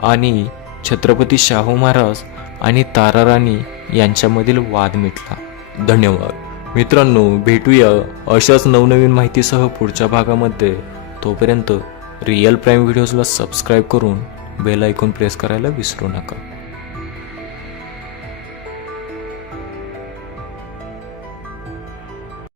आणि छत्रपती शाहू महाराज आणि ताराराणी यांच्यामधील वाद मिटला. धन्यवाद मित्रांनो, भेटूया अशाच नवनवीन माहितीसह पुढच्या भागामध्ये. तोपर्यंत रिअल प्राईम व्हिडिओजला सबस्क्राईब करून बेल आयकॉन प्रेस करायला विसरू नका.